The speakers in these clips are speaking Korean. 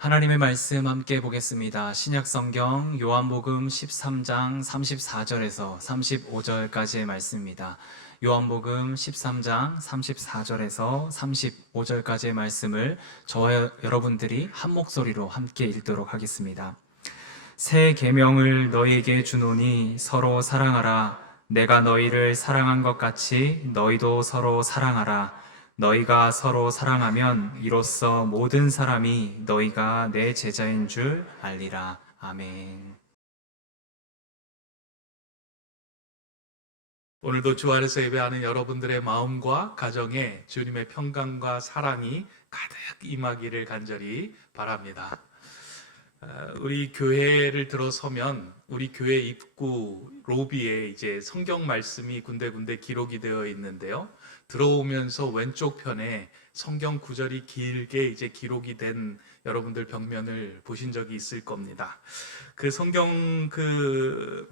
하나님의 말씀 함께 보겠습니다. 신약성경 요한복음 13장 34절에서 35절까지의 말씀입니다. 요한복음 13장 34절에서 35절까지의 말씀을 저와 여러분들이 한 목소리로 함께 읽도록 하겠습니다. 새 계명을 너희에게 주노니 서로 사랑하라. 내가 너희를 사랑한 것 같이 너희도 서로 사랑하라. 너희가 서로 사랑하면 이로써 모든 사람이 너희가 내 제자인 줄 알리라. 아멘. 오늘도 주 안에서 예배하는 여러분들의 마음과 가정에 주님의 평강과 사랑이 가득 임하기를 간절히 바랍니다. 우리 교회를 들어서면 우리 교회 입구 로비에 이제 성경 말씀이 군데군데 기록이 되어 있는데요. 들어오면서 왼쪽 편에 성경 구절이 길게 이제 기록이 된 여러분들 벽면을 보신 적이 있을 겁니다. 그 성경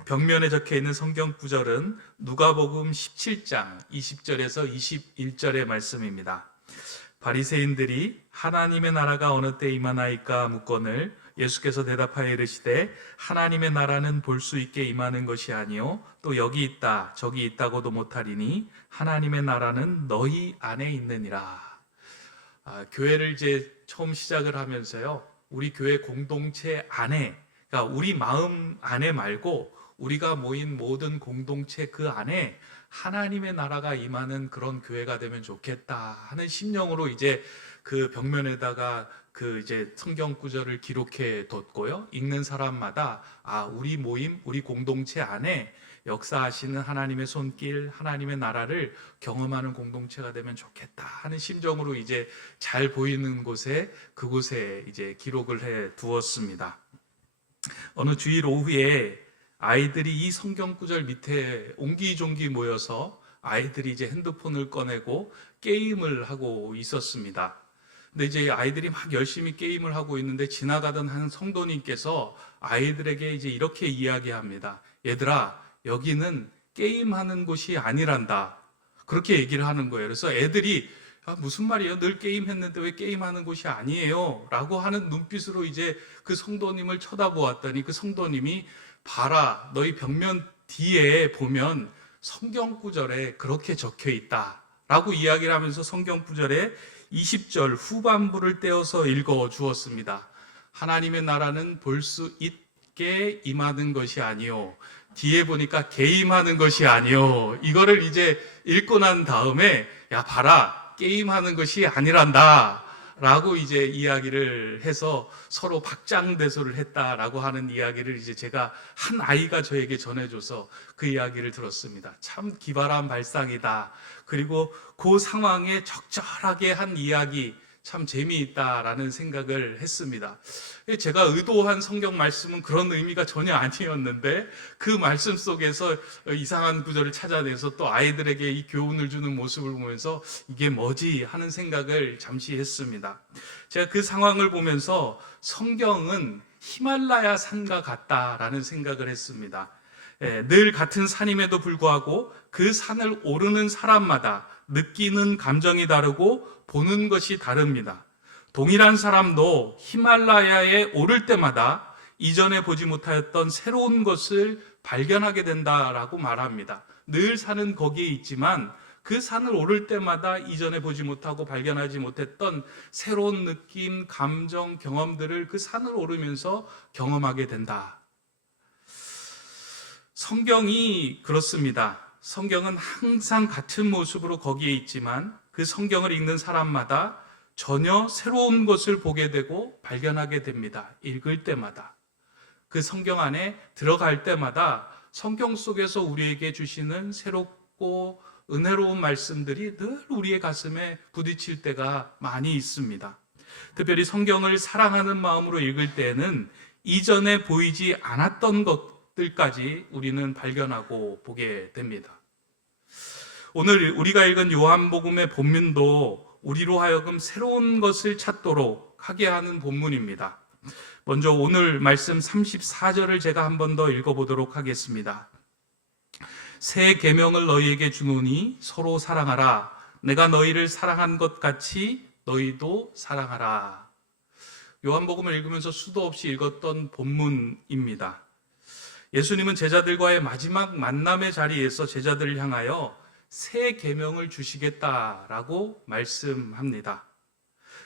벽면에 적혀 있는 성경 구절은 누가복음 17장 20절에서 21절의 말씀입니다. 바리새인들이 하나님의 나라가 어느 때 임하나이까 묻거늘 예수께서 대답하여 이르시되 하나님의 나라는 볼 수 있게 임하는 것이 아니요 또 여기 있다 저기 있다고도 못하리니 하나님의 나라는 너희 안에 있느니라. 교회를 이제 처음 시작을 하면서요, 우리 교회 공동체 안에, 그러니까 우리 마음 안에 말고 우리가 모인 모든 공동체 그 안에 하나님의 나라가 임하는 그런 교회가 되면 좋겠다 하는 심령으로 이제 그 벽면에다가 그 이제 성경 구절을 기록해 뒀고요. 읽는 사람마다 우리 모임, 우리 공동체 안에 역사하시는 하나님의 손길, 하나님의 나라를 경험하는 공동체가 되면 좋겠다 하는 심정으로 이제 잘 보이는 곳에 그곳에 이제 기록을 해 두었습니다. 어느 주일 오후에 아이들이 이 성경 구절 밑에 옹기종기 모여서 아이들이 이제 핸드폰을 꺼내고 게임을 하고 있었습니다. 근데 이제 아이들이 막 열심히 게임을 하고 있는데 지나가던 한 성도님께서 아이들에게 이제 이렇게 이야기합니다. 얘들아, 여기는 게임하는 곳이 아니란다. 그렇게 얘기를 하는 거예요. 그래서 애들이 무슨 말이에요? 늘 게임했는데 왜 게임하는 곳이 아니에요? 라고 하는 눈빛으로 이제 그 성도님을 쳐다보았더니 그 성도님이 봐라, 너희 벽면 뒤에 보면 성경 구절에 그렇게 적혀 있다 라고 이야기를 하면서 성경 구절에 20절 후반부를 떼어서 읽어 주었습니다. 하나님의 나라는 볼 수 있게 임하는 것이 아니요 뒤에 보니까 게임하는 것이 아니요. 이거를 이제 읽고 난 다음에 야 봐라, 게임하는 것이 아니란다 라고 이제 이야기를 해서 서로 박장대소를 했다라고 하는 이야기를 이제 제가 한 아이가 저에게 전해줘서 그 이야기를 들었습니다. 참 기발한 발상이다. 그리고 그 상황에 적절하게 한 이야기 참 재미있다라는 생각을 했습니다. 제가 의도한 성경 말씀은 그런 의미가 전혀 아니었는데 그 말씀 속에서 이상한 구절을 찾아내서 또 아이들에게 이 교훈을 주는 모습을 보면서 이게 뭐지 하는 생각을 잠시 했습니다. 제가 그 상황을 보면서 성경은 히말라야 산과 같다라는 생각을 했습니다. 늘 같은 산임에도 불구하고 그 산을 오르는 사람마다 느끼는 감정이 다르고 보는 것이 다릅니다. 동일한 사람도 히말라야에 오를 때마다 이전에 보지 못하였던 새로운 것을 발견하게 된다라고 말합니다. 늘 산은 거기에 있지만 그 산을 오를 때마다 이전에 보지 못하고 발견하지 못했던 새로운 느낌, 감정, 경험들을 그 산을 오르면서 경험하게 된다. 성경이 그렇습니다. 성경은 항상 같은 모습으로 거기에 있지만 그 성경을 읽는 사람마다 전혀 새로운 것을 보게 되고 발견하게 됩니다. 읽을 때마다. 그 성경 안에 들어갈 때마다 성경 속에서 우리에게 주시는 새롭고 은혜로운 말씀들이 늘 우리의 가슴에 부딪힐 때가 많이 있습니다. 특별히 성경을 사랑하는 마음으로 읽을 때에는 이전에 보이지 않았던 것들까지 우리는 발견하고 보게 됩니다. 오늘 우리가 읽은 요한복음의 본문도 우리로 하여금 새로운 것을 찾도록 하게 하는 본문입니다. 먼저 오늘 말씀 34절을 제가 한 번 더 읽어보도록 하겠습니다. 새 계명을 너희에게 주노니 서로 사랑하라. 내가 너희를 사랑한 것 같이 너희도 사랑하라. 요한복음을 읽으면서 수도 없이 읽었던 본문입니다. 예수님은 제자들과의 마지막 만남의 자리에서 제자들을 향하여 새 계명을 주시겠다라고 말씀합니다.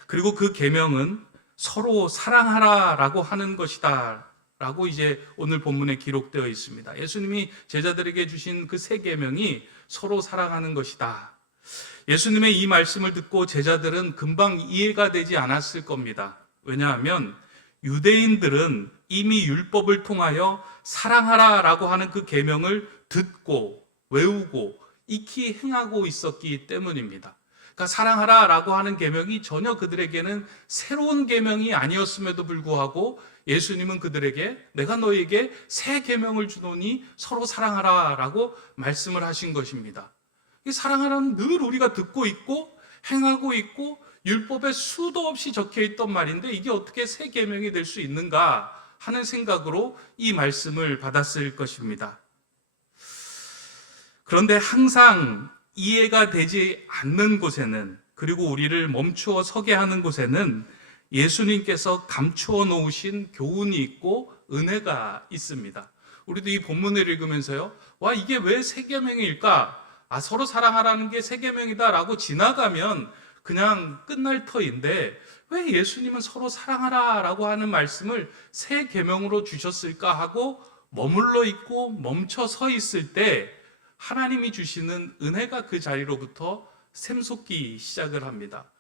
그리고 그 계명은 서로 사랑하라라고 하는 것이다 라고 이제 오늘 본문에 기록되어 있습니다. 예수님이 제자들에게 주신 그 새 계명이 서로 사랑하는 것이다. 예수님의 이 말씀을 듣고 제자들은 금방 이해가 되지 않았을 겁니다. 왜냐하면 유대인들은 이미 율법을 통하여 사랑하라라고 하는 그 계명을 듣고 외우고 익히 행하고 있었기 때문입니다. 그러니까 사랑하라라고 하는 계명이 전혀 그들에게는 새로운 계명이 아니었음에도 불구하고 예수님은 그들에게 내가 너희에게 새 계명을 주노니 서로 사랑하라라고 말씀을 하신 것입니다. 이 사랑하라는 늘 우리가 듣고 있고 행하고 있고 율법에 수도 없이 적혀 있던 말인데 이게 어떻게 새 계명이 될 수 있는가 하는 생각으로 이 말씀을 받았을 것입니다. 그런데 항상 이해가 되지 않는 곳에는, 그리고 우리를 멈추어 서게 하는 곳에는 예수님께서 감추어 놓으신 교훈이 있고 은혜가 있습니다. 우리도 이 본문을 읽으면서요, 와, 이게 왜 새 계명일까? 서로 사랑하라는 게 새 계명이다라고 지나가면 그냥 끝날 터인데 왜 예수님은 서로 사랑하라라고 하는 말씀을 새 계명으로 주셨을까 하고 머물러 있고 멈춰 서 있을 때 하나님이 주시는 은혜가 그 자리로부터 샘솟기 시작을 합니다.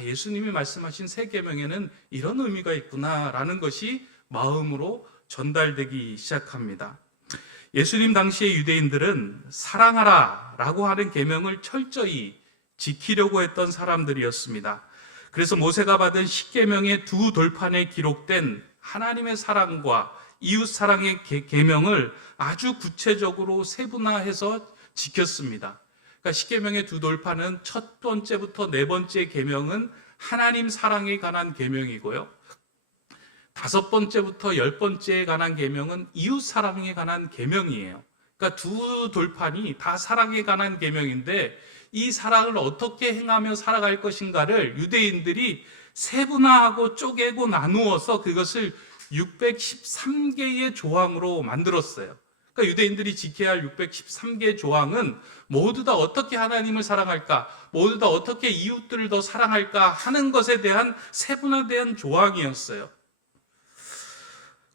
예수님이 말씀하신 새 계명에는 이런 의미가 있구나라는 것이 마음으로 전달되기 시작합니다. 예수님 당시의 유대인들은 사랑하라라고 하는 계명을 철저히 지키려고 했던 사람들이었습니다. 그래서 모세가 받은 십계명의 두 돌판에 기록된 하나님의 사랑과 이웃 사랑의 계명을 아주 구체적으로 세분화해서 지켰습니다. 그러니까 십계명의 두 돌판은 첫 번째부터 네 번째 계명은 하나님 사랑에 관한 계명이고요. 다섯 번째부터 열 번째에 관한 계명은 이웃 사랑에 관한 계명이에요. 그러니까 두 돌판이 다 사랑에 관한 계명인데 이 사랑을 어떻게 행하며 살아갈 것인가를 유대인들이 세분화하고 쪼개고 나누어서 그것을 613개의 조항으로 만들었어요. 그러니까 유대인들이 지켜야 할 613개의 조항은 모두 다 어떻게 하나님을 사랑할까, 모두 다 어떻게 이웃들을 더 사랑할까 하는 것에 대한 세분화된 조항이었어요.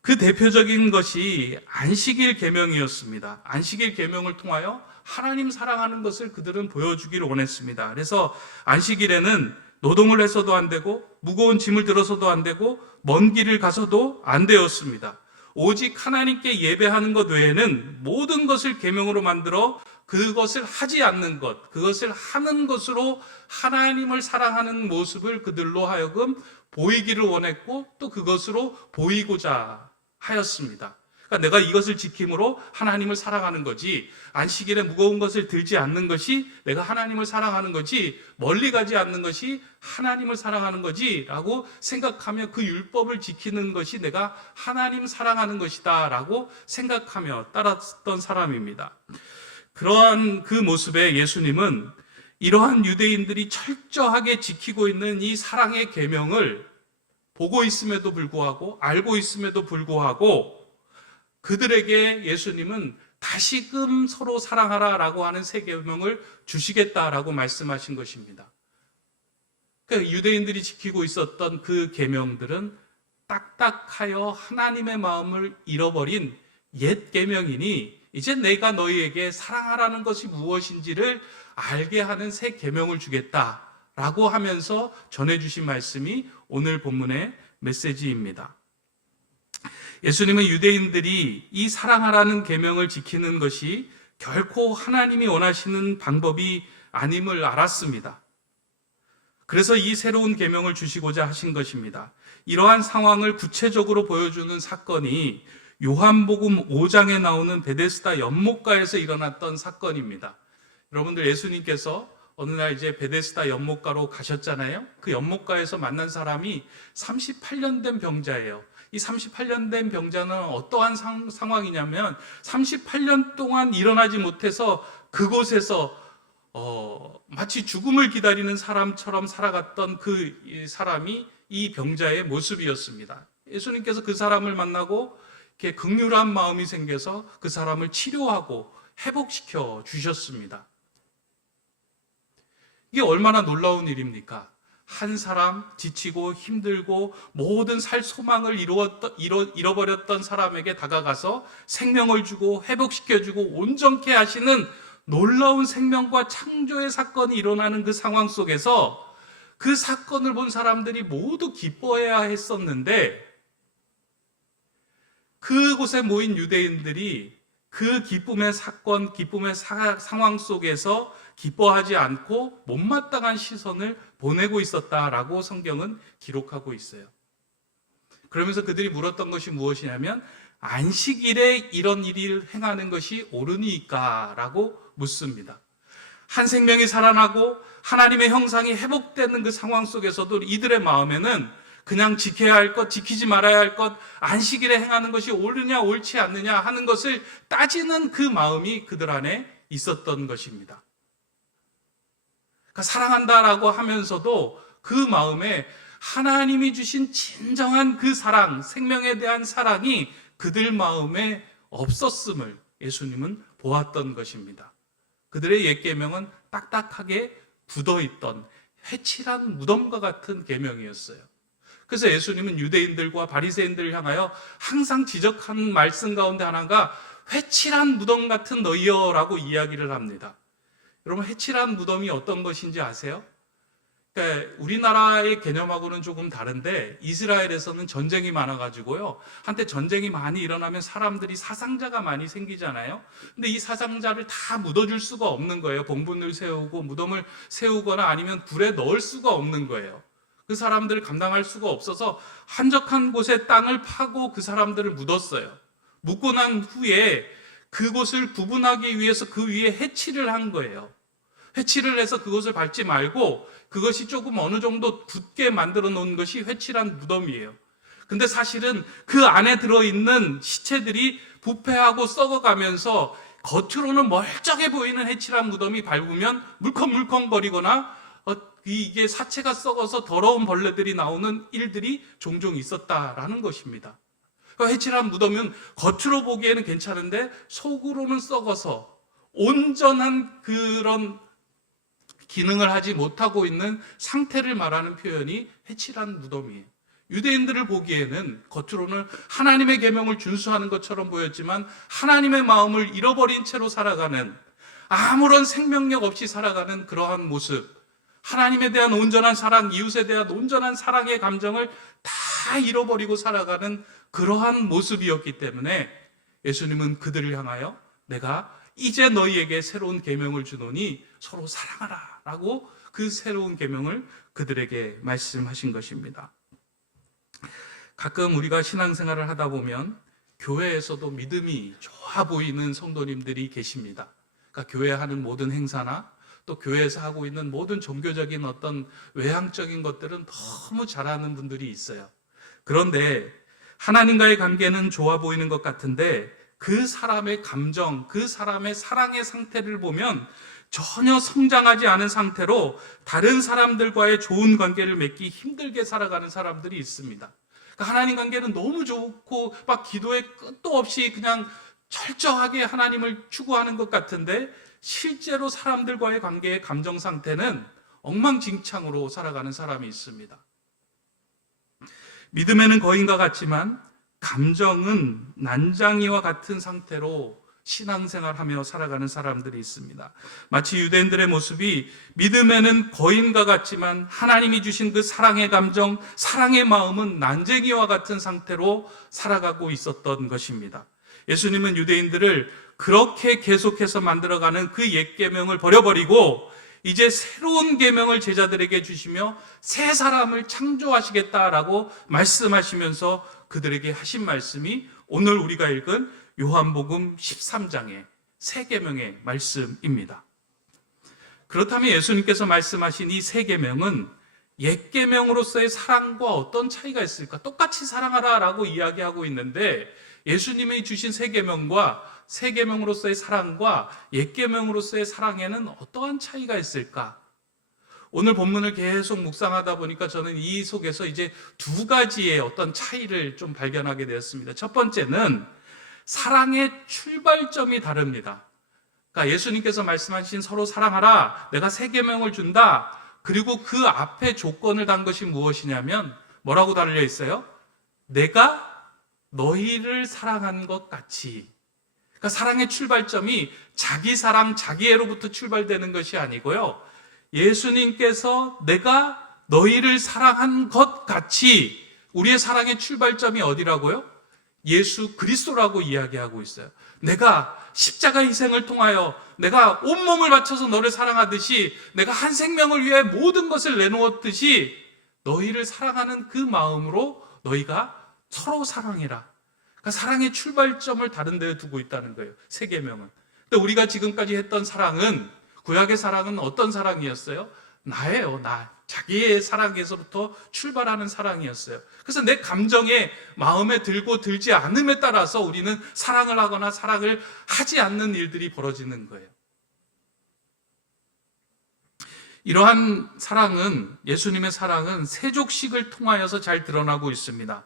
그 대표적인 것이 안식일 계명이었습니다. 안식일 계명을 통하여 하나님 사랑하는 것을 그들은 보여주기를 원했습니다. 그래서 안식일에는 노동을 해서도 안 되고 무거운 짐을 들어서도 안 되고 먼 길을 가서도 안 되었습니다. 오직 하나님께 예배하는 것 외에는 모든 것을 계명으로 만들어 그것을 하지 않는 것, 그것을 하는 것으로 하나님을 사랑하는 모습을 그들로 하여금 보이기를 원했고 또 그것으로 보이고자 하였습니다. 그러니까 내가 이것을 지킴으로 하나님을 사랑하는 거지, 안식일에 무거운 것을 들지 않는 것이 내가 하나님을 사랑하는 거지, 멀리 가지 않는 것이 하나님을 사랑하는 거지 라고 생각하며 그 율법을 지키는 것이 내가 하나님 사랑하는 것이다 라고 생각하며 따랐던 사람입니다. 그러한 그 모습에 예수님은 이러한 유대인들이 철저하게 지키고 있는 이 사랑의 계명을 보고 있음에도 불구하고, 알고 있음에도 불구하고 그들에게 예수님은 다시금 서로 사랑하라라고 하는 새 계명을 주시겠다라고 말씀하신 것입니다. 그러니까 유대인들이 지키고 있었던 그 계명들은 딱딱하여 하나님의 마음을 잃어버린 옛 계명이니 이제 내가 너희에게 사랑하라는 것이 무엇인지를 알게 하는 새 계명을 주겠다라고 하면서 전해주신 말씀이 오늘 본문의 메시지입니다. 예수님은 유대인들이 이 사랑하라는 계명을 지키는 것이 결코 하나님이 원하시는 방법이 아님을 알았습니다. 그래서 이 새로운 계명을 주시고자 하신 것입니다. 이러한 상황을 구체적으로 보여주는 사건이 요한복음 5장에 나오는 베데스다 연못가에서 일어났던 사건입니다. 여러분들, 예수님께서 어느 날 이제 베데스다 연못가로 가셨잖아요. 그 연못가에서 만난 사람이 38년 된 병자예요. 이 38년 된 병자는 어떠한 상황이냐면 38년 동안 일어나지 못해서 그곳에서 마치 죽음을 기다리는 사람처럼 살아갔던 그 사람이 이 병자의 모습이었습니다. 예수님께서 그 사람을 만나고 이렇게 긍휼한 마음이 생겨서 그 사람을 치료하고 회복시켜 주셨습니다. 이게 얼마나 놀라운 일입니까? 한 사람, 지치고 힘들고 모든 살 소망을 잃어버렸던 사람에게 다가가서 생명을 주고 회복시켜주고 온전케 하시는 놀라운 생명과 창조의 사건이 일어나는 그 상황 속에서 그 사건을 본 사람들이 모두 기뻐해야 했었는데, 그곳에 모인 유대인들이 그 기쁨의 사건, 기쁨의 상황 속에서 기뻐하지 않고 못마땅한 시선을 보내고 있었다라고 성경은 기록하고 있어요. 그러면서 그들이 물었던 것이 무엇이냐면, 안식일에 이런 일을 행하는 것이 옳으니까? 라고 묻습니다. 한 생명이 살아나고 하나님의 형상이 회복되는 그 상황 속에서도 이들의 마음에는 그냥 지켜야 할 것, 지키지 말아야 할 것, 안식일에 행하는 것이 옳으냐 옳지 않느냐 하는 것을 따지는 그 마음이 그들 안에 있었던 것입니다. 그러니까 사랑한다라고 하면서도 그 마음에 하나님이 주신 진정한 그 사랑, 생명에 대한 사랑이 그들 마음에 없었음을 예수님은 보았던 것입니다. 그들의 옛 계명은 딱딱하게 굳어있던 회칠한 무덤과 같은 계명이었어요. 그래서 예수님은 유대인들과 바리새인들을 향하여 항상 지적하는 말씀 가운데 하나가 회칠한 무덤 같은 너희여라고 이야기를 합니다. 여러분, 회칠한 무덤이 어떤 것인지 아세요? 그러니까 우리나라의 개념하고는 조금 다른데, 이스라엘에서는 전쟁이 많아가지고요, 한때 전쟁이 많이 일어나면 사람들이 사상자가 많이 생기잖아요. 근데 이 사상자를 다 묻어줄 수가 없는 거예요. 봉분을 세우고 무덤을 세우거나 아니면 굴에 넣을 수가 없는 거예요. 그 사람들을 감당할 수가 없어서 한적한 곳에 땅을 파고 그 사람들을 묻었어요. 묻고 난 후에 그곳을 구분하기 위해서 그 위에 해치를 한 거예요. 회칠을 해서 그것을 밟지 말고 그것이 조금 어느 정도 굳게 만들어 놓은 것이 회칠한 무덤이에요. 근데 사실은 그 안에 들어있는 시체들이 부패하고 썩어가면서 겉으로는 멀쩡해 보이는 회칠한 무덤이 밟으면 물컹물컹거리거나 이게 사체가 썩어서 더러운 벌레들이 나오는 일들이 종종 있었다라는 것입니다. 회칠한 무덤은 겉으로 보기에는 괜찮은데 속으로는 썩어서 온전한 그런 기능을 하지 못하고 있는 상태를 말하는 표현이 회칠한 무덤이에요. 유대인들을 보기에는 겉으로는 하나님의 계명을 준수하는 것처럼 보였지만 하나님의 마음을 잃어버린 채로 살아가는, 아무런 생명력 없이 살아가는 그러한 모습, 하나님에 대한 온전한 사랑, 이웃에 대한 온전한 사랑의 감정을 다 잃어버리고 살아가는 그러한 모습이었기 때문에 예수님은 그들을 향하여 내가 이제 너희에게 새로운 계명을 주노니 서로 사랑하라 라고 그 새로운 계명을 그들에게 말씀하신 것입니다. 가끔 우리가 신앙생활을 하다 보면 교회에서도 믿음이 좋아 보이는 성도님들이 계십니다. 그러니까 교회 하는 모든 행사나 또 교회에서 하고 있는 모든 종교적인 어떤 외향적인 것들은 너무 잘하는 분들이 있어요. 그런데 하나님과의 관계는 좋아 보이는 것 같은데 그 사람의 감정, 그 사람의 사랑의 상태를 보면 전혀 성장하지 않은 상태로 다른 사람들과의 좋은 관계를 맺기 힘들게 살아가는 사람들이 있습니다. 그러니까 하나님 관계는 너무 좋고 막 기도의 끝도 없이 그냥 철저하게 하나님을 추구하는 것 같은데 실제로 사람들과의 관계의 감정 상태는 엉망진창으로 살아가는 사람이 있습니다. 믿음에는 거인과 같지만 감정은 난장이와 같은 상태로 신앙생활하며 살아가는 사람들이 있습니다. 마치 유대인들의 모습이 믿음에는 거인과 같지만 하나님이 주신 그 사랑의 감정, 사랑의 마음은 난쟁이와 같은 상태로 살아가고 있었던 것입니다. 예수님은 유대인들을 그렇게 계속해서 만들어가는 그 옛 계명을 버려버리고 이제 새로운 계명을 제자들에게 주시며 새 사람을 창조하시겠다라고 말씀하시면서 그들에게 하신 말씀이 오늘 우리가 읽은 요한복음 13장의 새 계명의 말씀입니다. 그렇다면 예수님께서 말씀하신 이 새 계명은 옛 계명으로서의 사랑과 어떤 차이가 있을까? 똑같이 사랑하라라고 이야기하고 있는데 예수님이 주신 새 계명과 새 계명으로서의 사랑과 옛 계명으로서의 사랑에는 어떠한 차이가 있을까? 오늘 본문을 계속 묵상하다 보니까 저는 이 속에서 이제 두 가지의 어떤 차이를 좀 발견하게 되었습니다. 첫 번째는 사랑의 출발점이 다릅니다. 그러니까 예수님께서 말씀하신 서로 사랑하라, 내가 새 계명을 준다. 그리고 그 앞에 조건을 단 것이 무엇이냐면 뭐라고 달려 있어요? 내가 너희를 사랑한 것 같이. 그러니까 사랑의 출발점이 자기 사랑, 자기애로부터 출발되는 것이 아니고요. 예수님께서 내가 너희를 사랑한 것 같이, 우리의 사랑의 출발점이 어디라고요? 예수 그리스도라고 이야기하고 있어요. 내가 십자가 희생을 통하여 내가 온몸을 바쳐서 너를 사랑하듯이, 내가 한 생명을 위해 모든 것을 내놓았듯이 너희를 사랑하는 그 마음으로 너희가 서로 사랑해라. 그러니까 사랑의 출발점을 다른 데에 두고 있다는 거예요, 새 계명은. 근데 우리가 지금까지 했던 사랑은, 구약의 사랑은 어떤 사랑이었어요? 나예요, 나. 자기의 사랑에서부터 출발하는 사랑이었어요. 그래서 내 감정에, 마음에 들고 들지 않음에 따라서 우리는 사랑을 하거나 사랑을 하지 않는 일들이 벌어지는 거예요. 이러한 사랑은, 예수님의 사랑은 세족식을 통하여서 잘 드러나고 있습니다.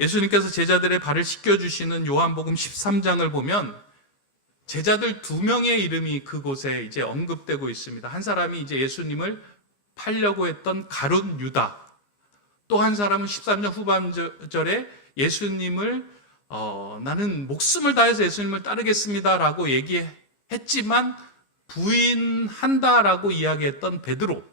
예수님께서 제자들의 발을 씻겨주시는 요한복음 13장을 보면 제자들 2명의 이름이 그곳에 이제 언급되고 있습니다. 한 사람이 이제 예수님을 팔려고 했던 가룟 유다, 또 한 사람은 13장 후반절에 예수님을 나는 목숨을 다해서 예수님을 따르겠습니다 라고 얘기했지만 부인한다라고 이야기했던 베드로.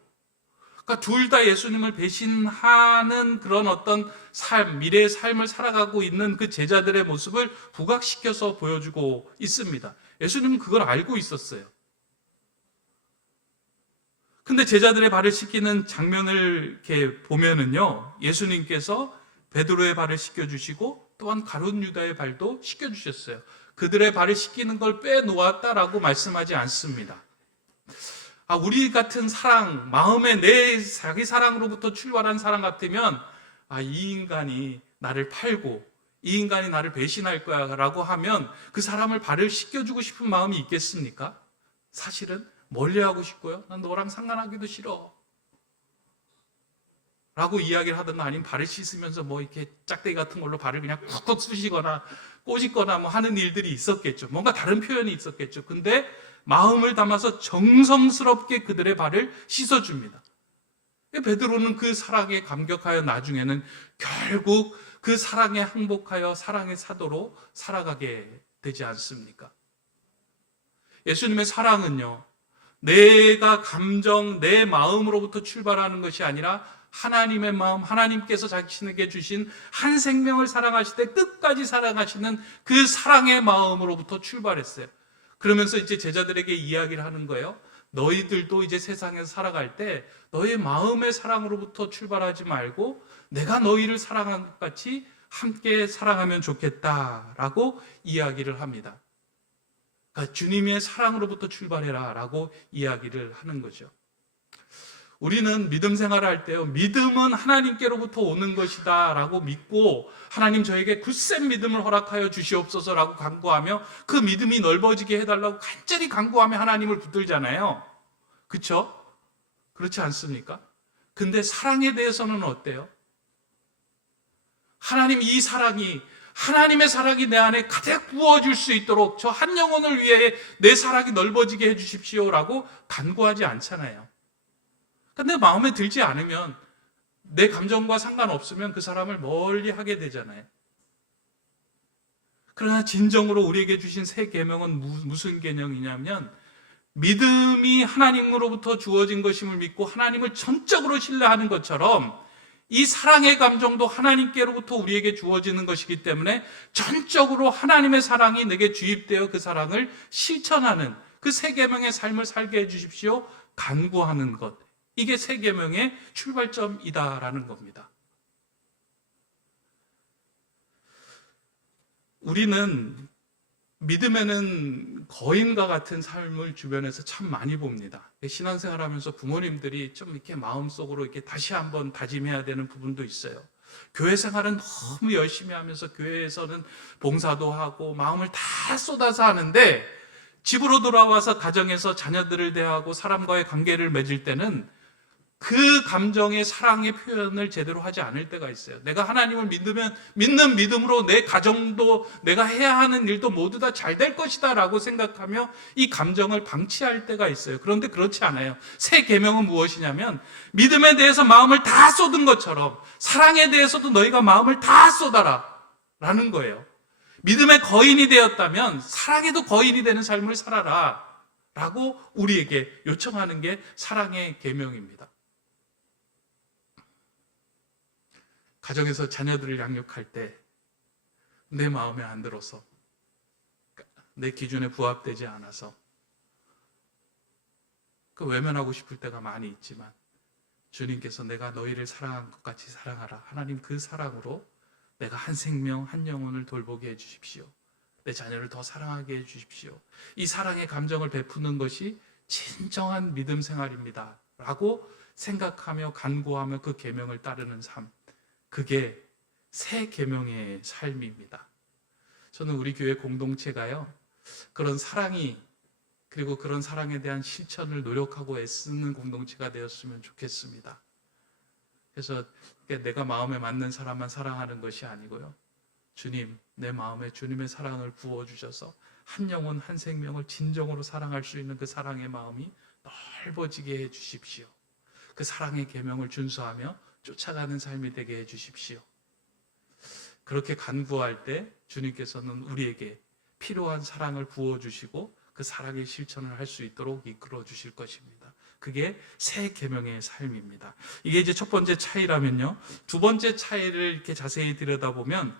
그러니까 둘 다 예수님을 배신하는 그런 어떤 삶, 미래의 삶을 살아가고 있는 그 제자들의 모습을 부각시켜서 보여주고 있습니다. 예수님은 그걸 알고 있었어요. 근데 제자들의 발을 씻기는 장면을 이렇게 보면은요, 예수님께서 베드로의 발을 씻겨주시고 또한 가룟 유다의 발도 씻겨주셨어요. 그들의 발을 씻기는 걸 빼놓았다라고 말씀하지 않습니다. 우리 같은 사랑, 마음에 내 자기 사랑으로부터 출발한 사랑 같으면 이 인간이 나를 팔고 이 인간이 나를 배신할 거야 라고 하면 그 사람을 발을 씻겨주고 싶은 마음이 있겠습니까? 사실은 멀리하고 싶고요, 난 너랑 상관하기도 싫어 라고 이야기를 하든가, 아니면 발을 씻으면서 뭐 이렇게 짝대기 같은 걸로 발을 그냥 쿡쿡 쑤시거나 꼬집거나 뭐 하는 일들이 있었겠죠. 뭔가 다른 표현이 있었겠죠. 근데 마음을 담아서 정성스럽게 그들의 발을 씻어줍니다. 베드로는 그 사랑에 감격하여 나중에는 결국 그 사랑에 항복하여 사랑의 사도로 살아가게 되지 않습니까? 예수님의 사랑은요, 내가 감정, 내 마음으로부터 출발하는 것이 아니라 하나님의 마음, 하나님께서 자신에게 주신 한 생명을 사랑하실 때 끝까지 사랑하시는 그 사랑의 마음으로부터 출발했어요. 그러면서 이제 제자들에게 이야기를 하는 거예요. 너희들도 이제 세상에서 살아갈 때 너의 마음의 사랑으로부터 출발하지 말고 내가 너희를 사랑한 것 같이 함께 사랑하면 좋겠다라고 이야기를 합니다. 그러니까 주님의 사랑으로부터 출발해라 라고 이야기를 하는 거죠. 우리는 믿음 생활을 할 때요, 믿음은 하나님께로부터 오는 것이다 라고 믿고 하나님 저에게 굳센 믿음을 허락하여 주시옵소서 라고 간구하며 그 믿음이 넓어지게 해달라고 간절히 간구하며 하나님을 붙들잖아요. 그렇죠? 그렇지 않습니까? 근데 사랑에 대해서는 어때요? 하나님, 이 사랑이, 하나님의 사랑이 내 안에 가득 부어질 수 있도록 저 한 영혼을 위해 내 사랑이 넓어지게 해주십시오 라고 간구하지 않잖아요. 근데 마음에 들지 않으면, 내 감정과 상관없으면 그 사람을 멀리 하게 되잖아요. 그러나 진정으로 우리에게 주신 새 계명은 무슨 개념이냐면, 믿음이 하나님으로부터 주어진 것임을 믿고 하나님을 전적으로 신뢰하는 것처럼 이 사랑의 감정도 하나님께로부터 우리에게 주어지는 것이기 때문에 전적으로 하나님의 사랑이 내게 주입되어 그 사랑을 실천하는 그 새 계명의 삶을 살게 해주십시오 간구하는 것, 이게 새 계명의 출발점이다라는 겁니다. 우리는 믿음에는 거인과 같은 삶을 주변에서 참 많이 봅니다. 신앙생활하면서 부모님들이 좀 이렇게 마음속으로 이렇게 다시 한번 다짐해야 되는 부분도 있어요. 교회 생활은 너무 열심히 하면서 교회에서는 봉사도 하고 마음을 다 쏟아서 하는데 집으로 돌아와서 가정에서 자녀들을 대하고 사람과의 관계를 맺을 때는 그 감정의 사랑의 표현을 제대로 하지 않을 때가 있어요. 내가 하나님을 믿는 믿음으로 내 가정도 내가 해야 하는 일도 모두 다 잘 될 것이다 라고 생각하며 이 감정을 방치할 때가 있어요. 그런데 그렇지 않아요. 새 계명은 무엇이냐면 믿음에 대해서 마음을 다 쏟은 것처럼 사랑에 대해서도 너희가 마음을 다 쏟아라 라는 거예요. 믿음의 거인이 되었다면 사랑에도 거인이 되는 삶을 살아라 라고 우리에게 요청하는 게 사랑의 계명입니다. 가정에서 자녀들을 양육할 때 내 마음에 안 들어서 내 기준에 부합되지 않아서 외면하고 싶을 때가 많이 있지만 주님께서 내가 너희를 사랑한 것 같이 사랑하라. 하나님 그 사랑으로 내가 한 생명 한 영혼을 돌보게 해주십시오. 내 자녀를 더 사랑하게 해주십시오. 이 사랑의 감정을 베푸는 것이 진정한 믿음 생활입니다 라고 생각하며 간구하며 그 계명을 따르는 삶, 그게 새 계명의 삶입니다. 저는 우리 교회 공동체가요, 그런 사랑이 그리고 그런 사랑에 대한 실천을 노력하고 애쓰는 공동체가 되었으면 좋겠습니다. 그래서 내가 마음에 맞는 사람만 사랑하는 것이 아니고요, 주님, 내 마음에 주님의 사랑을 부어주셔서 한 영혼 한 생명을 진정으로 사랑할 수 있는 그 사랑의 마음이 넓어지게 해주십시오. 그 사랑의 계명을 준수하며 쫓아가는 삶이 되게 해주십시오. 그렇게 간구할 때 주님께서는 우리에게 필요한 사랑을 부어주시고 그 사랑의 실천을 할 수 있도록 이끌어 주실 것입니다. 그게 새 계명의 삶입니다. 이게 이제 첫 번째 차이라면요, 두 번째 차이를 이렇게 자세히 들여다보면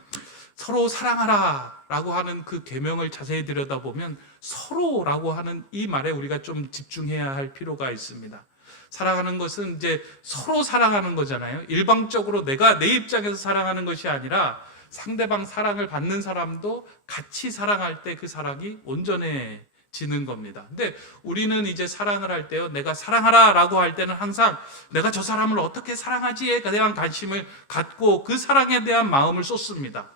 서로 사랑하라 라고 하는 그 계명을 자세히 들여다보면 서로라고 하는 이 말에 우리가 좀 집중해야 할 필요가 있습니다. 사랑하는 것은 이제 서로 사랑하는 거잖아요. 일방적으로 내가 내 입장에서 사랑하는 것이 아니라 상대방 사랑을 받는 사람도 같이 사랑할 때 그 사랑이 온전해지는 겁니다. 근데 우리는 이제 사랑을 할 때요, 내가 사랑하라 라고 할 때는 항상 내가 저 사람을 어떻게 사랑하지에 대한 관심을 갖고 그 사랑에 대한 마음을 쏟습니다.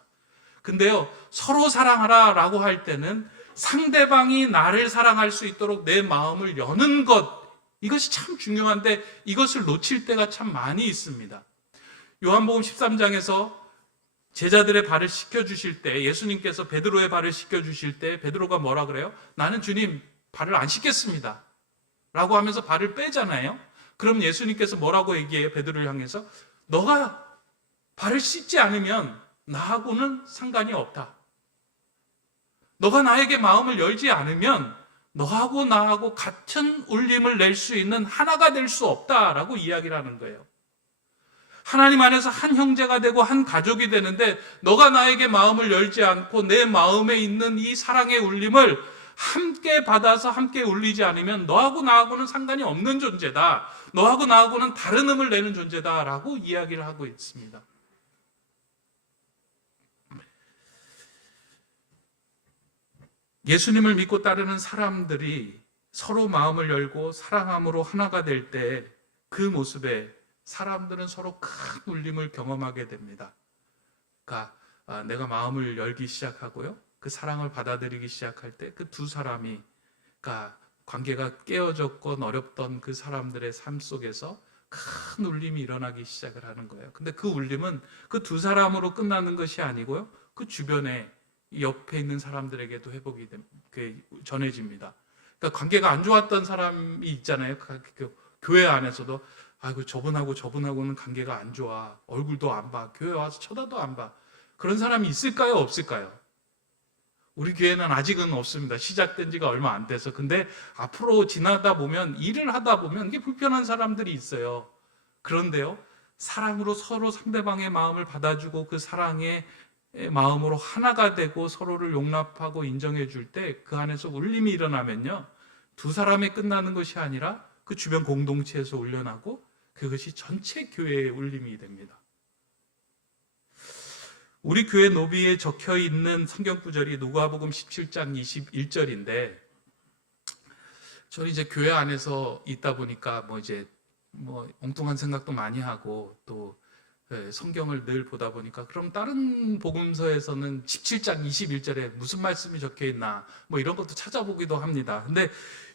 근데요, 서로 사랑하라 라고 할 때는 상대방이 나를 사랑할 수 있도록 내 마음을 여는 것, 이것이 참 중요한데 이것을 놓칠 때가 참 많이 있습니다. 요한복음 13장에서 제자들의 발을 씻겨주실 때, 예수님께서 베드로의 발을 씻겨주실 때 베드로가 뭐라 그래요? 나는 주님 발을 안 씻겠습니다 라고 하면서 발을 빼잖아요. 그럼 예수님께서 뭐라고 얘기해요? 베드로를 향해서 너가 발을 씻지 않으면 나하고는 상관이 없다. 너가 나에게 마음을 열지 않으면 너하고 나하고 같은 울림을 낼 수 있는 하나가 될 수 없다라고 이야기를 하는 거예요. 하나님 안에서 한 형제가 되고 한 가족이 되는데 너가 나에게 마음을 열지 않고 내 마음에 있는 이 사랑의 울림을 함께 받아서 함께 울리지 않으면 너하고 나하고는 상관이 없는 존재다. 너하고 나하고는 다른 음을 내는 존재다라고 이야기를 하고 있습니다. 예수님을 믿고 따르는 사람들이 서로 마음을 열고 사랑함으로 하나가 될 때 그 모습에 사람들은 서로 큰 울림을 경험하게 됩니다. 그러니까 내가 마음을 열기 시작하고요, 그 사랑을 받아들이기 시작할 때 그 두 사람이, 그러니까 관계가 깨어졌건 어렵던 그 사람들의 삶 속에서 큰 울림이 일어나기 시작을 하는 거예요. 근데 그 울림은 그 두 사람으로 끝나는 것이 아니고요, 그 주변에 옆에 있는 사람들에게도 회복이 전해집니다. 그러니까 관계가 안 좋았던 사람이 있잖아요. 그 교회 안에서도 아이고 저분하고는 관계가 안 좋아. 얼굴도 안 봐. 교회 와서 쳐다도 안 봐. 그런 사람이 있을까요? 없을까요? 우리 교회는 아직은 없습니다. 시작된 지가 얼마 안 돼서. 근데 앞으로 지나다 보면, 일을 하다 보면 이게 불편한 사람들이 있어요. 그런데요, 사랑으로 서로 상대방의 마음을 받아주고 그 사랑의 마음으로 하나가 되고 서로를 용납하고 인정해 줄 때 그 안에서 울림이 일어나면요, 두 사람에 끝나는 것이 아니라 그 주변 공동체에서 울려나고 그것이 전체 교회의 울림이 됩니다. 우리 교회 노비에 적혀 있는 성경 구절이 누가복음 17장 21절인데, 저는 이제 교회 안에서 있다 보니까 뭐 엉뚱한 생각도 많이 하고 또 성경을 늘 보다 보니까 그럼 다른 복음서에서는 17장 21절에 무슨 말씀이 적혀 있나 뭐 이런 것도 찾아보기도 합니다. 근데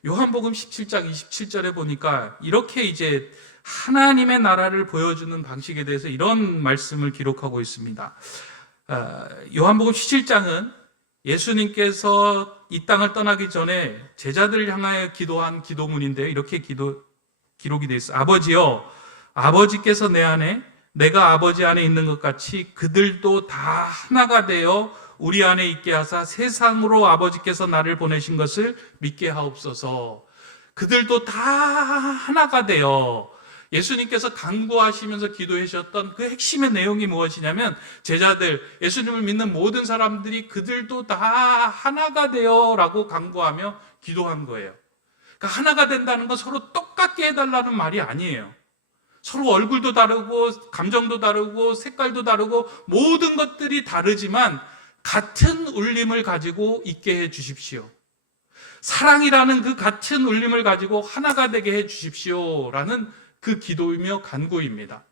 요한복음 17장 27절에 보니까 이렇게 이제 하나님의 나라를 보여주는 방식에 대해서 이런 말씀을 기록하고 있습니다. 요한복음 17장은 예수님께서 이 땅을 떠나기 전에 제자들을 향하여 기도한 기도문인데요. 이렇게 기록이 되어 있어요. 아버지여, 아버지께서 내 안에 내가 아버지 안에 있는 것 같이 그들도 다 하나가 되어 우리 안에 있게 하사 세상으로 아버지께서 나를 보내신 것을 믿게 하옵소서. 그들도 다 하나가 되어, 예수님께서 간구하시면서 기도하셨던 그 핵심의 내용이 무엇이냐면 제자들, 예수님을 믿는 모든 사람들이 그들도 다 하나가 되어 라고 간구하며 기도한 거예요. 그러니까 하나가 된다는 건 서로 똑같게 해달라는 말이 아니에요. 서로 얼굴도 다르고 감정도 다르고 색깔도 다르고 모든 것들이 다르지만 같은 울림을 가지고 있게 해 주십시오. 사랑이라는 그 같은 울림을 가지고 하나가 되게 해 주십시오라는 그 기도이며 간구입니다.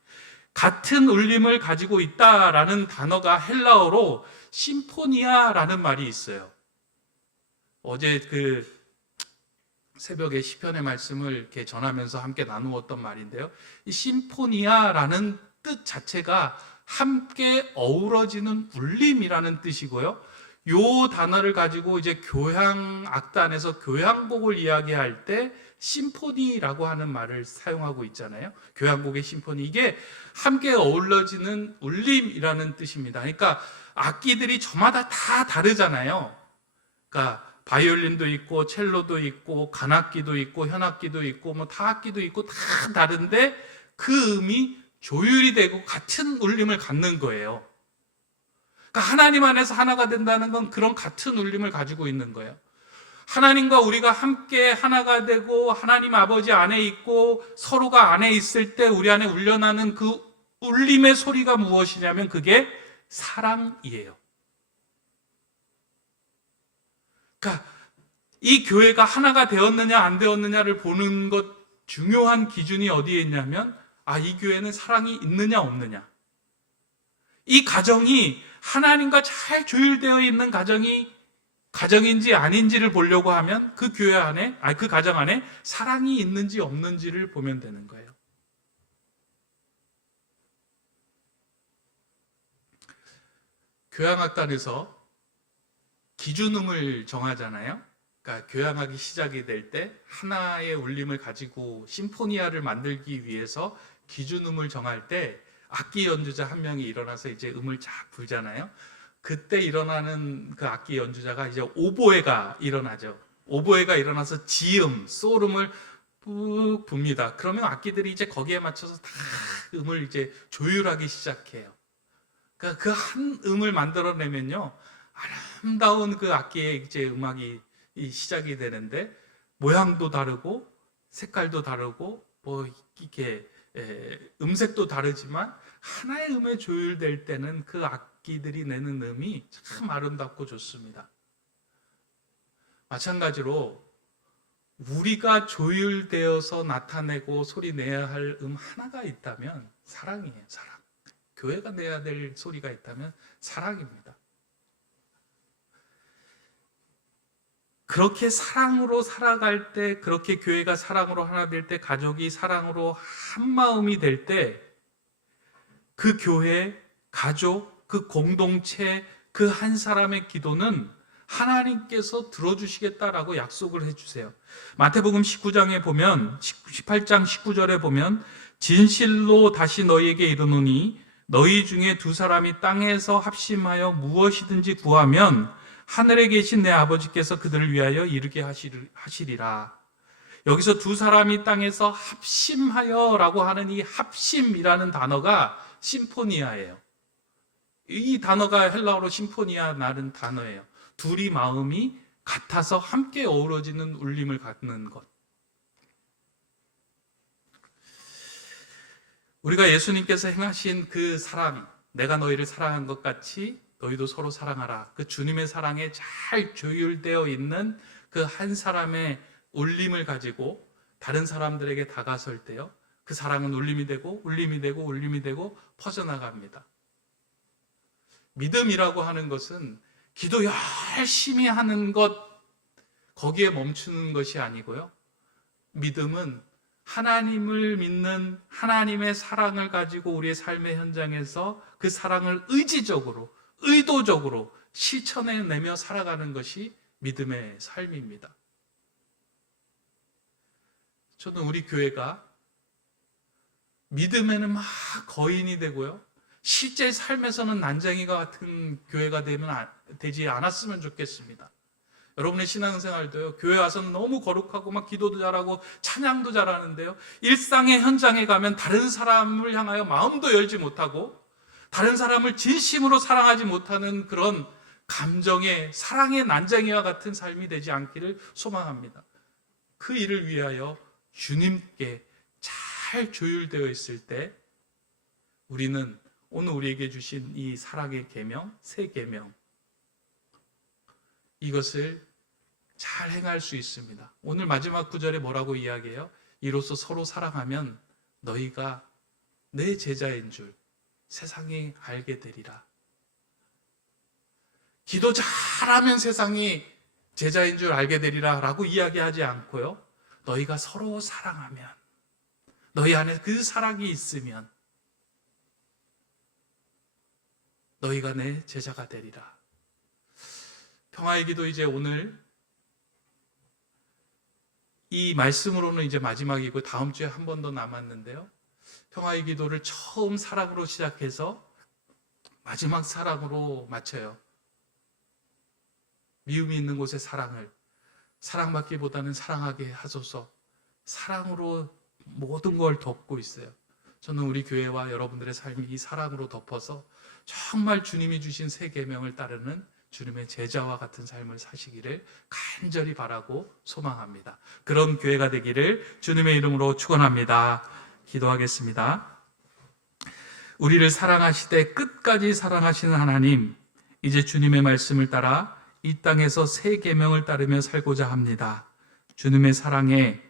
같은 울림을 가지고 있다라는 단어가 헬라어로 심포니아라는 말이 있어요. 어제 그 새벽에 시편의 말씀을 이렇게 전하면서 함께 나누었던 말인데요. 이 심포니아라는 뜻 자체가 함께 어우러지는 울림이라는 뜻이고요. 요 단어를 가지고 이제 교향 악단에서 교향곡을 이야기할 때 심포니라고 하는 말을 사용하고 있잖아요. 교향곡의 심포니, 이게 함께 어우러지는 울림이라는 뜻입니다. 그러니까 악기들이 저마다 다 다르잖아요. 그러니까 바이올린도 있고 첼로도 있고 관악기도 있고 현악기도 있고 뭐 타악기도 있고 다 다른데 그 음이 조율이 되고 같은 울림을 갖는 거예요. 그러니까 하나님 안에서 하나가 된다는 건 그런 같은 울림을 가지고 있는 거예요. 하나님과 우리가 함께 하나가 되고 하나님 아버지 안에 있고 서로가 안에 있을 때 우리 안에 울려나는 그 울림의 소리가 무엇이냐면 그게 사랑이에요. 그러니까 이 교회가 하나가 되었느냐 안 되었느냐를 보는 것 중요한 기준이 어디에 있냐면 이 교회는 사랑이 있느냐 없느냐, 이 가정이 하나님과 잘 조율되어 있는 가정인지 아닌지를 보려고 하면 그 교회 안에, 그 가정 안에 사랑이 있는지 없는지를 보면 되는 거예요. 교향악단에서 기준음을 정하잖아요. 그러니까 교향악이 시작이 될 때 하나의 울림을 가지고 심포니아를 만들기 위해서 기준음을 정할 때 악기 연주자 한 명이 일어나서 이제 음을 쫙 불잖아요. 그때 일어나는 그 악기 연주자가 이제 오보에가 일어나죠. 오보에가 일어나서 지음, 소름을 푹 붑니다. 그러면 악기들이 이제 거기에 맞춰서 다 음을 이제 조율하기 시작해요. 그러니까 그 한 음을 만들어내면요, 아름다운 그 악기의 이제 음악이 시작이 되는데 모양도 다르고 색깔도 다르고 뭐 이렇게 음색도 다르지만 하나의 음에 조율될 때는 그 악기들이 내는 음이 참 아름답고 좋습니다. 마찬가지로 우리가 조율되어서 나타내고 소리 내야 할 하나가 있다면 사랑이에요. 사랑. 교회가 내야 될 소리가 있다면 사랑입니다. 그렇게 사랑으로 살아갈 때, 그렇게 교회가 사랑으로 하나 될 때, 가족이 사랑으로 한 마음이 될 때, 그 교회, 가족, 그 공동체, 그 한 사람의 기도는 하나님께서 들어주시겠다라고 약속을 해주세요. 마태복음 19장에 보면, 18장 19절에 보면, 진실로 다시 너희에게 이르노니 너희 중에 두 사람이 땅에서 합심하여 무엇이든지 구하면 하늘에 계신 내 아버지께서 그들을 위하여 이루게 하시리라. 여기서 두 사람이 땅에서 합심하여 라고 하는 이 합심이라는 단어가 심포니아예요. 이 단어가 헬라어로 심포니아라는 단어예요. 둘이 마음이 같아서 함께 어우러지는 울림을 갖는 것. 우리가 예수님께서 행하신 그 사랑, 내가 너희를 사랑한 것 같이 너희도 서로 사랑하라. 그 주님의 사랑에 잘 조율되어 있는 그 한 사람의 울림을 가지고 다른 사람들에게 다가설 때요, 그 사랑은 울림이 되고 울림이 되고 울림이 되고 퍼져나갑니다. 믿음이라고 하는 것은 기도 열심히 하는 것, 거기에 멈추는 것이 아니고요. 믿음은 하나님을 믿는 하나님의 사랑을 가지고 우리의 삶의 현장에서 그 사랑을 의지적으로, 의도적으로 실천해내며 살아가는 것이 믿음의 삶입니다. 저는 우리 교회가 믿음에는 막 거인이 되고요, 실제 삶에서는 난장이가 같은 교회가 되지 않았으면 좋겠습니다. 여러분의 신앙생활도요, 교회 와서는 너무 거룩하고 막 기도도 잘하고 찬양도 잘하는데요, 일상의 현장에 가면 다른 사람을 향하여 마음도 열지 못하고 다른 사람을 진심으로 사랑하지 못하는 그런 감정의, 사랑의 난장이와 같은 삶이 되지 않기를 소망합니다. 그 일을 위하여 주님께 잘 조율되어 있을 때 우리는 오늘 우리에게 주신 이 사랑의 계명, 새 계명, 이것을 잘 행할 수 있습니다. 오늘 마지막 구절에 뭐라고 이야기해요? 이로써 서로 사랑하면 너희가 내 제자인 줄 세상이 알게 되리라. 기도 잘하면 세상이 제자인 줄 알게 되리라 라고 이야기하지 않고요, 너희가 서로 사랑하면, 너희 안에 그 사랑이 있으면 너희가 내 제자가 되리라. 평화의 기도, 이제 오늘 이 말씀으로는 이제 마지막이고 다음 주에 한 번 더 남았는데요, 평화의 기도를 처음 사랑으로 시작해서 마지막 사랑으로 마쳐요. 미움이 있는 곳에 사랑을, 사랑받기보다는 사랑하게 하소서, 사랑으로 모든 걸 덮고 있어요. 저는 우리 교회와 여러분들의 삶이 이 사랑으로 덮어서 정말 주님이 주신 새 계명을 따르는 주님의 제자와 같은 삶을 사시기를 간절히 바라고 소망합니다. 그런 교회가 되기를 주님의 이름으로 축원합니다. 기도하겠습니다. 우리를 사랑하시되 끝까지 사랑하시는 하나님, 이제 주님의 말씀을 따라 이 땅에서 새 계명을 따르며 살고자 합니다. 주님의 사랑에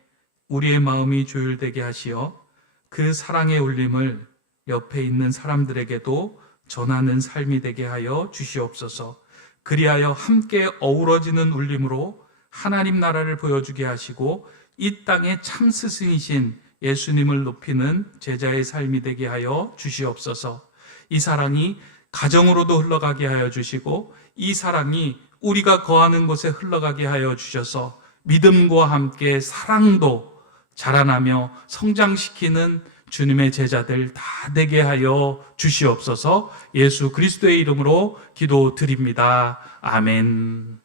우리의 마음이 조율되게 하시어 그 사랑의 울림을 옆에 있는 사람들에게도 전하는 삶이 되게 하여 주시옵소서. 그리하여 함께 어우러지는 울림으로 하나님 나라를 보여주게 하시고 이 땅의 참 스승이신 예수님을 높이는 제자의 삶이 되게 하여 주시옵소서. 이 사랑이 가정으로도 흘러가게 하여 주시고 이 사랑이 우리가 거하는 곳에 흘러가게 하여 주셔서 믿음과 함께 사랑도 자라나며 성장시키는 주님의 제자들 다 되게 하여 주시옵소서. 예수 그리스도의 이름으로 기도드립니다. 아멘.